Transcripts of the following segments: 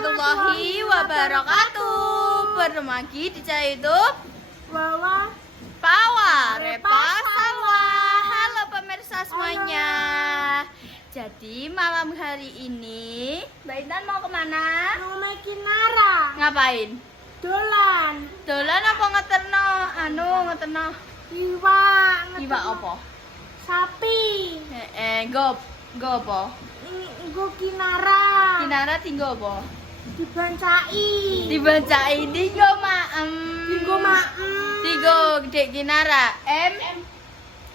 warahmatullahi wabarakatuh. Bermagi di channel YouTube Wawa Pawa Repa Sawah. Halo pemirsa semuanya. Jadi malam hari ini Mbak Intan mau kemana? mau main Nara Ngapain? dolan Dolan apa ngeterno? Ngeterno iwa apa? sapi Go apa? nggo Kinara Kinara tinggo apa? dibancai Tinggo maem. Tinggo maem. Tinggo gede Kinara.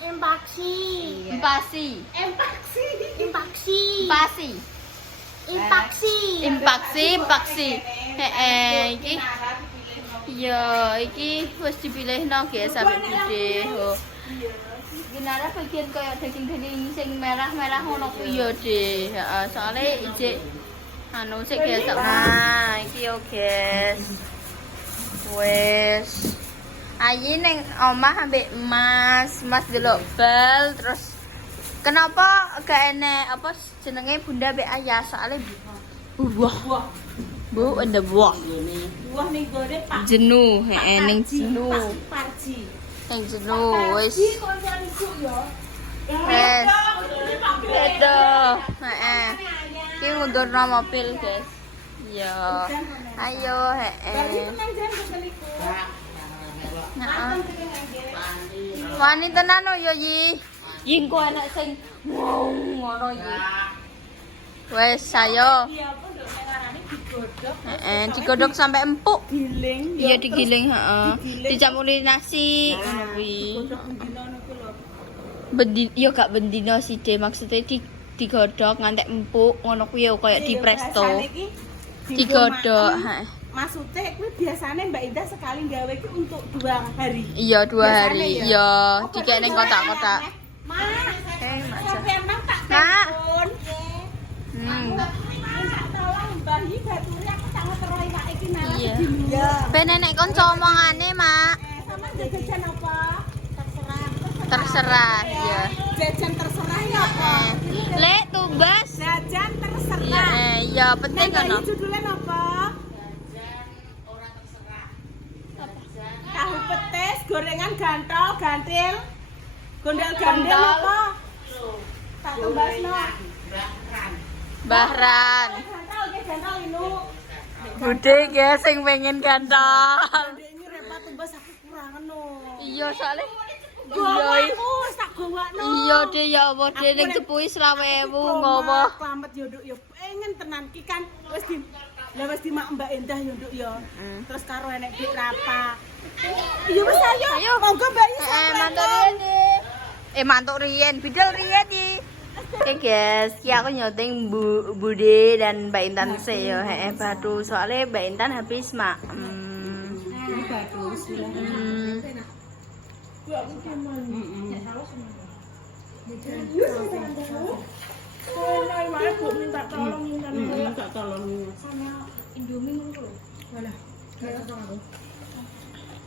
Impaksi Impasi. Iki. Iki wis dipilihno ge sampe gede. Kinara bagian kaya daging-daging sing merah-merah ngono kuwi ya, Dek. Heeh, soalnya ijek sik gesek. Nah, iki yo, guys. Wes. Ayi ning omah ambek Mas delok bal terus kenapa gak enek apa jenenge Bunda mbek Ayah soalnya buah. Bu, ada buah. buah ning gore Pak Jenuh, ning jenuh. Parji Ning jenuh wis. koncoku yo Wes. Beda. Heeh. Ki ngundurno mobil, guys. Yo. Ayo, nang jan keseliku Nah. Wani tenan yo Yi. Yi engko anak sing ngono Yi. Wes ayo. iya apa nduk ngarani digodhog Digodhog sampai empuk. giling Iya digiling, heeh. Dicampuri nasi ngono kuwi. godhog dino niku lho Yo gak bendino sih, De. Maksudnya digodhog ngantek empuk ngono kuwi yo koyo di presto. Digodhog, heeh. Maksudnya kuwi biasanya Mbak Indah sekali gawe iki untuk 2 hari. Iya, 2 hari. Biasanya ya? Iya, dikek ning kotak-kotak. Mak, Mak. sampean mang tak Mak. telepon. Minta tolong Mbah Yi baturi aku tak ngetero iwak iki nang. Iya. Iya. Ben nenek kanca omongane, Mak. Sama jajan apa? Terserah, iya. Jajan terserah ya apa? Lek tumbas. Jajan terserah. Iya, iya penting Mbak kan. Yi judulnya apa? Tahu petis, gorengan gantol, gantil, gondel-gandel apa? Tak tembasno. Bahran. Gantol, nggih gantol inu. Bude ya sing pengen gantol. Ndek ini repot tembas aku kurang ngono. Iya, soalnya Gowaku tak gowakno. Iya, De, ya Allah, De ning cepuhi 20.000 ngopo. Klamet yo Nduk yo pengen tenan ki kan wis di lah wis di mak Mbak Endah yo Nduk yo. Terus karo enek Dik Rapa. Iya wis ayo. Monggo Mbak Yi. Mantuk riyen, De. Mantuk riyen, bidal riyen iki. Oke guys, ki aku nyouting Bude dan Mbak Intan sih ya, batu soalnya Mbak Intan habis mak. Ini bagus bilang. Ya aku cuman. Minta tolong. Sama Indomie ngono lho. Walah.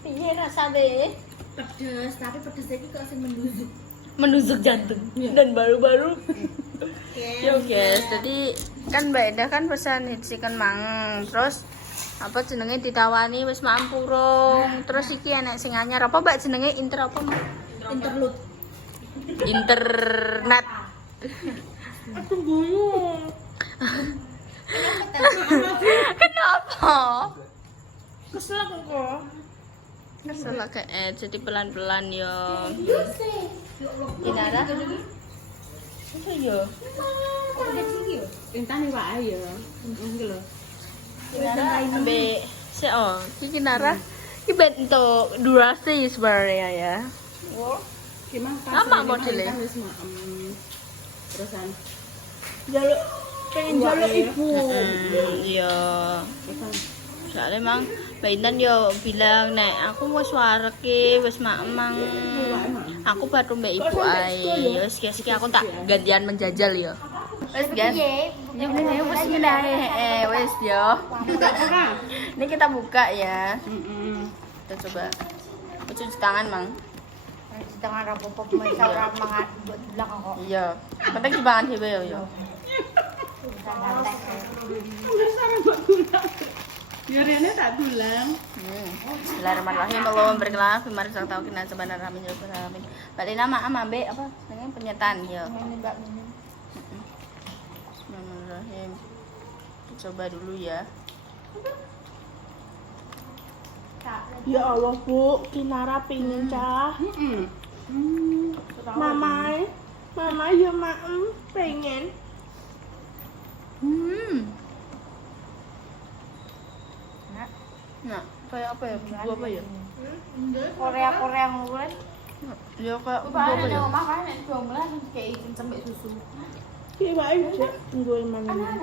Piye rasane? Pedes, tapi pedes iki kok sing menusuk. Menusuk jantung dan baru-baru. Yo guys, jadi kan Mbak Indah kan pesan chicken mang, terus apa jenenge ditawani wis mampurung. Terus iki enek sing anyar apa Mbak jenenge inter apa? Interlude. Internet. Aku guyu. Kenapa? Kesel kok. Kesel kayak jadi pelan-pelan yo. Kinara? Apa yo? Intan iki wae ya. Iki lho. Kinara ambe iki Kinara. Iki bentuk durasi sebenarnya ya. Oh. Gimana Sama modelnya. Terusan jaluk pengen jaluk ibu. Iya. Soalnya emang Mbak Intan yo bilang nek aku wis warek wis emang aku baru mbak ibu ae. Wis guys iki aku tak gantian menjajal yo. Wis guys. Yo wis ngene wis yo. Ini kita buka ya. Kita coba. Cuci tangan, Mang. Cuci tangan rapopo misal mangan buat belakang kok. Iya. Penting dipangan dhewe yo. Santai. Ya rene tak bilang. Bismillahirrahmanirrahim. Allahumma barik lana fi ma razaqtana sebenarnya amin ya rabbal alamin. Balik nama ambe apa dengan penyataan ya. Bismillahirrahmanirrahim. Coba dulu ya. Ya Allah Bu, Kinara pingin cah. Mamai ya maem pengen. Nah, kayak apa ya? Bubu apa ya? Korea ngulen. Ya kayak bubu apa ya? Ki wae cek nggo mana.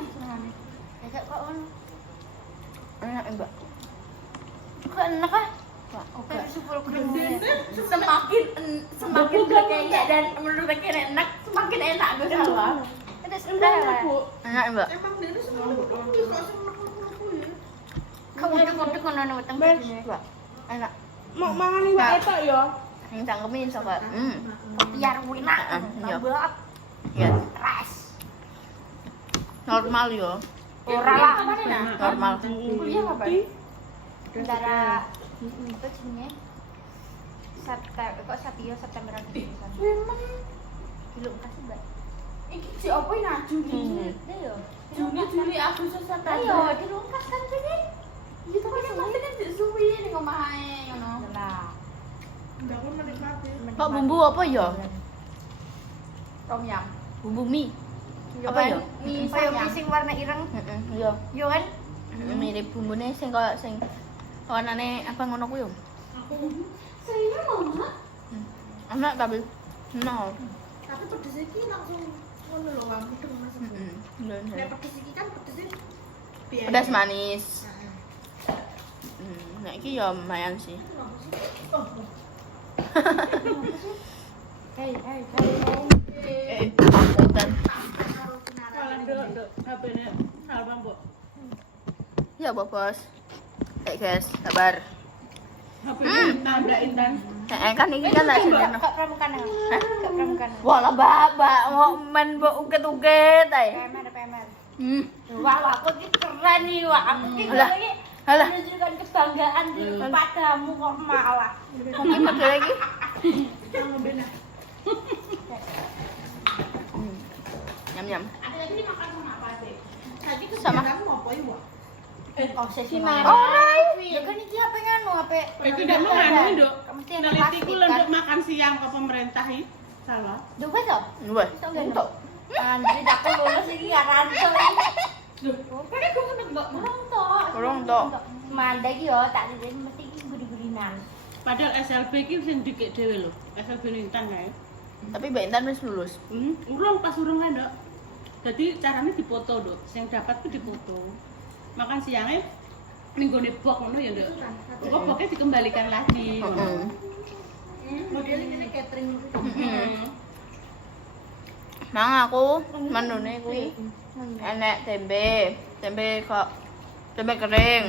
Enak enggak? Enak ah. Oke. Semakin kayaknya dan menurut aku enak, semakin enak gue salah. Itu sebenarnya Bu. Enak enggak? Emang dia itu seneng ngerti kok seneng ngerti ya. Kamu udah kono weteng Enggak. Enak. Mau mangan wae tok ya. Yang cangkemin sok. Biar enak. Iya. Tambah Ya. ras. Normal yo. Ora lah. Normal. Kuliah apa? Antara apa jenenge? September Agustus. Belum kasih, Mbak. Iki si opo iki nah Juni. Iya. Juli Agustus September. Ayo, dilungkas kan sini. Iya tapi kan pasti kan suwi ning omahe ngono. Lah. Ndak kon menikmati. Kok bumbu apa ya? Tom yam. Bumbu mie. Apa ya? Mie sayur sing warna ireng. Iya. Yo kan? Mirip bumbune sing koyo sing warnane apa ngono kuwi yo. Saya mama. Enak tapi no. Tapi pedes iki langsung ngono lho Wang, mudeng Mas. Nek pedes iki kan pedesnya biasa. Pedas manis. Nah iki ya lumayan sih. Hei. Punten. Kalau nduk HP-ne Salma, Mbok. Ya, Bos. Guys, sabar. HP-ne nambah Intan. Kan iki kan tak jenenge. Kak pramukan. Hah? Kak pramukan. Wala babak mau men mbok uget-uget ae. PMR. Wah, Aku ki keren nih, Wak. Aku ki Alah. Halah, menunjukkan kebanggaan padamu kok malah. mungkin pakai lagi. Nyam. Ada lagi makan sama apa sih? Tadi Sama. kamu apa ya, Wak? Oh, sesi Alright. Ya kan iki apa nganu apa? Itu udah menganu, Nduk. Mesti ada Neliti ku plastik lho kan. Nduk makan siang ke pemerintah iki. Salah. Duwe to? Wah, Untuk. Andri aku lulus iki aran to. Loh, kok iku kena Mbok? Kurang tok. Mandek yo tak dene mesti iki gudi-gudinan. Padahal SLB iki sing dikek dhewe lho. SLB Intan kae. Tapi Mbak Intan wis lulus. Urung pas urung kae, Nduk. Jadi caranya difoto, Nduk. Sing dapat ku difoto. Makan siangnya ning gone bok ngono ya, Nduk. Kok boknya dikembalikan lagi. Modelnya ini catering. Mang aku menune kuwi enek tempe kok tempe kering.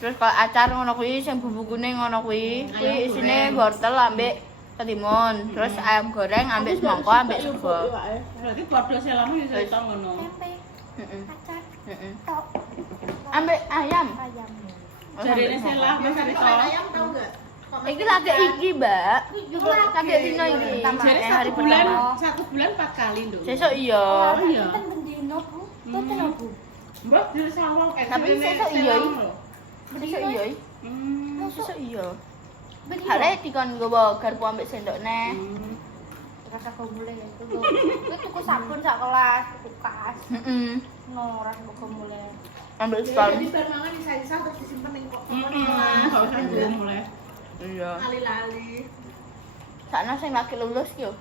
Terus kok acar ngono kuwi sing bumbu kuning ngono kuwi. Kuwi isine wortel ambek ketimun. Terus ayam goreng ambek semangka ambek sego. Berarti padha selama ya iso ngono. Tempe, acar, tok, Ambek ayam. ayam. Jarene selah wis ari to. Iki lagi iki, Mbak. Lagi dino iki. Jare Hari satu bulan 4 kali, Nduk. Sesuk iya. Oh iya. Kan bendino, Bu. Toten Bu. Mbak dari sawang Tapi sesuk iya. Sesuk iya. Sesuk iya. Hale dikon nggawa garpu ambek sendokne. Rasa gomule ya itu. Kuwi tuku sabun sak kelas, kulkas. No, rasa gomule. Ambek sekali. Jadi bar mangan isa-isa terus disimpen ning kok. Enggak usah belum mulai. Iya. Lali-lali. Sakna sing lagi lulus yo.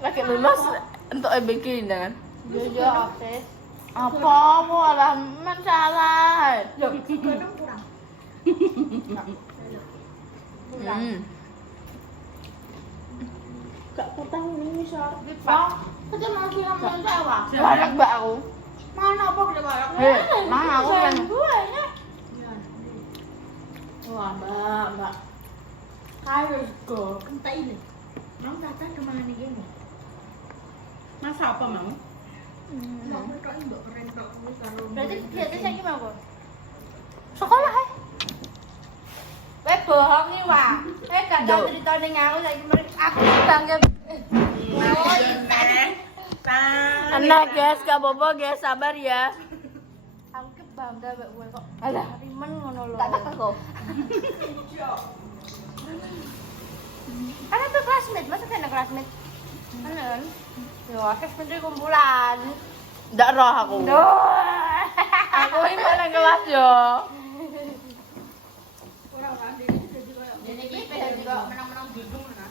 Lagi lulus untuk EBG kan. Yo akses. Apa malah men salah. Yo, kurang kurang. Gak potong ini bisa. Bang, kita mau siang mau sewa. Warak mbak aku. Mana apa kita warak? Mana aku kan. Wah, Mbak. Harus go. Entah ini. Mau datang kemana nih ini? Masa apa mau? Mau kok mbok keren kok kuwi karo. Berarti dia saiki mau, Bu? Do. cerita ning aku saiki mriki aku bangga. Oh, Enak guys, gak apa-apa guys, sabar ya. aku ki bangga mbek kowe kok. Alah. Rimen ngono lho. Tak tak aku. Ana tuh classmate, masa kena classmate? Ana. Yo, classmate kumpulan. Ndak roh aku. Duh. Aku ini mana kelas yo. Dene iki pengen kok menang-menang dudung nah.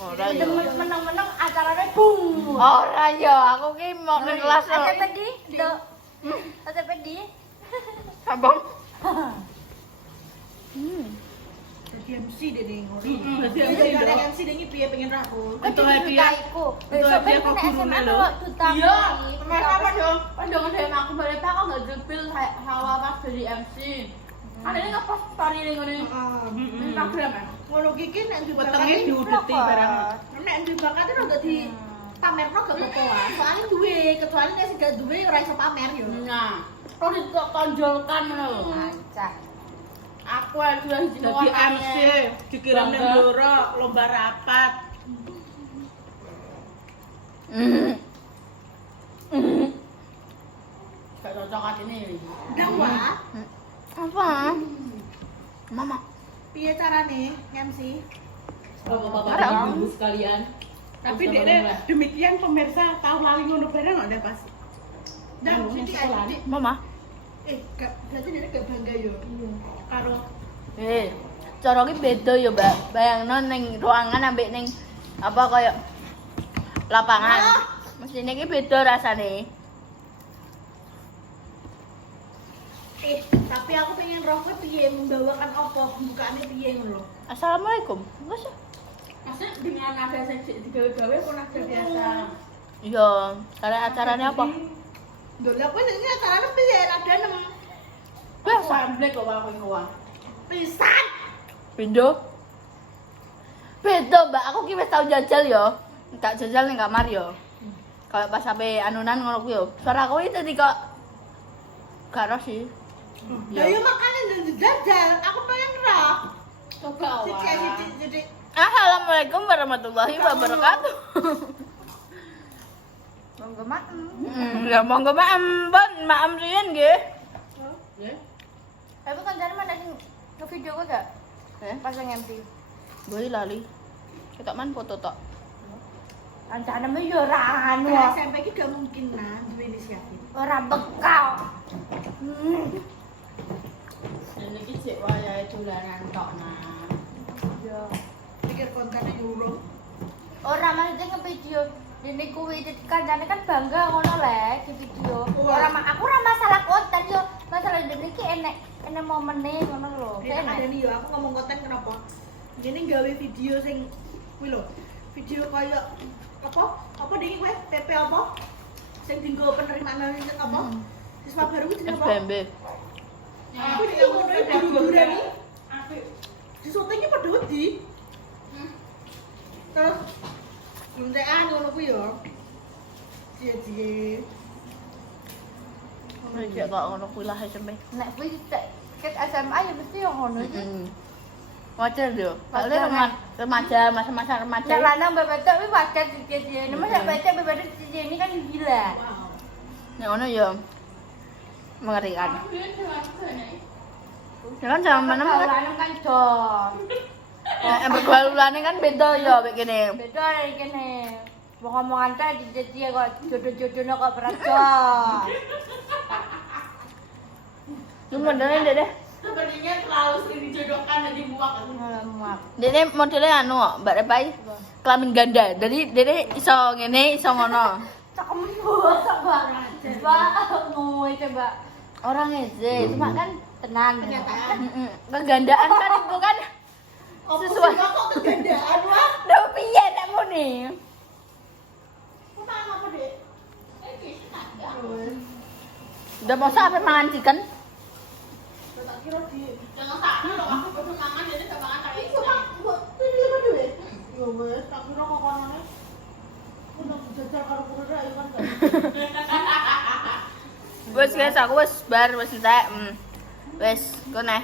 Ora yo. Menang-menang acaranya bung. Ora yo, aku ki mau ke kelas yo. ATP di, do. ATP di. Sabong. Jadi MC deh ning ngono. Dadi Jadi MC ada lho. MC ding piye pengen raku. Untuk hadiah. Untuk hadiah kok gurune lho. Iya. Kenapa dong? Kan dong ada aku balik aku enggak jepil hawa pas jadi MC. Kan ini ngepost story ning ngene. Instagram ya. Ngono ki ki nek Wetenge diudeti barang. nek dibakat itu udah di pamerno gak apa-apa wae. Soalnya duwe, kecuali nek sing gak duwe ora iso pamer yo. Nah, terus ditonjolkan lho. Acak. Aku sudah jadi MC, dikirim ning Blora, lomba rapat. Gak cocok hati ini. Udah wah. Apa? Mama. Piye carane MC? Bapak-bapak ibu sekalian. Tapi demikian pemirsa tahu lali ngono bareng nggak ada pas. Dan sithik aja. Mama. Gak berarti dia gak bangga yo. Karo Cara ki beda yo, Mbak. Bayangno ning ruangan ambek ning apa kayak lapangan. Mestine ki beda rasane. tapi aku pengen roh kowe piye membawakan apa pembukaannya piye ngono lho. Assalamualaikum. Wes. Maksudnya dengan nada seksi digawe-gawe pun nada biasa. Iya, karena acaranya apa? Lho lha kowe ini acarane piye ada nang Biasa. Samblek kok aku ngewang. pisan. Pindo. Beda, Mbak. Aku ki wis tau jajal yo. Gak jajal ning kamar yo. Kalau pas sampe anunan ngono ku yo. Suara aku itu tadi kok gak roh sih. Lah yo makane ndang jajal, aku pengen roh. Coba awal. Jadi Assalamualaikum warahmatullahi wabarakatuh. Monggo maem. Ya monggo maem riyen nggih. Ya. Tapi kan jane mana sing nge-video kok gak? Pas yang MC. Boy lali. Kita man foto tok. Kancane me yo ora anu. SMP ki gak mungkin nah duwe inisiatif. Ora bekal. Dan iki cek wayahe dolanan tok nah. Yo. Pikir kontennya nyuruh. Ora maksudnya nge-video. Dene kuwi kancane kan bangga ngono le di video. Ora aku ora masalah konten yo. Masalah dene iki enek momene ngono lho. Dia ada nih yo, aku ngomong konten kenapa? Ini gawe video sing kuwi lho. Video kayak apa? Apa dingin kowe? PP apa? Sing dinggo penerimaan sing apa? Siswa baru ku jenenge apa? SBMB. Aku iki ngono iki guru-guru iki. Di syutingnya padha wedi. Terus luntekan ngono ku yo. Cie-cie. Rejek kok ngono kuwi lah SMP. Nek kuwi ket SMA ya mesti yo ngono iki. Wajar yo. Soalnya remaja, masa-masa remaja. Nek lanang bebecok kuwi wajar dikit ya. Nek masa bebecok ini kan gila. Nek ngono yo mengerikan. Ya kan zaman mana kan Lanang kan dong. bergaulane kan beda yo mek kene. Beda dari kene. Ngomong-ngomongan ta dijadi kok jodoh-jodohnya kok beracun. Cuma modelnya deh. Sebenarnya terlalu sering dijodohkan dan dibuang. Alamak. Dene modelnya anu kok, Mbak Repai. Kelamin ganda. Jadi dene iso ngene, iso ngono. Cakep banget. Coba ngomong coba. Orang eze, cuma kan Tenang. kegandaan kan itu kan sesuai. Kok kegandaan wah? Udah piye nek muni? Kok mangan apa, Dek? Udah mau sampai mangan chicken? Tak kira di Jangan sakit loh, aku baru mangan jadi sama makan kali itu Pak, buat ini lho duit. Ya wes, tak kira kok kanane. Untuk jajal karo kuda ya kan gak. Wes guys, aku wes bar wes entek. Wes, kene.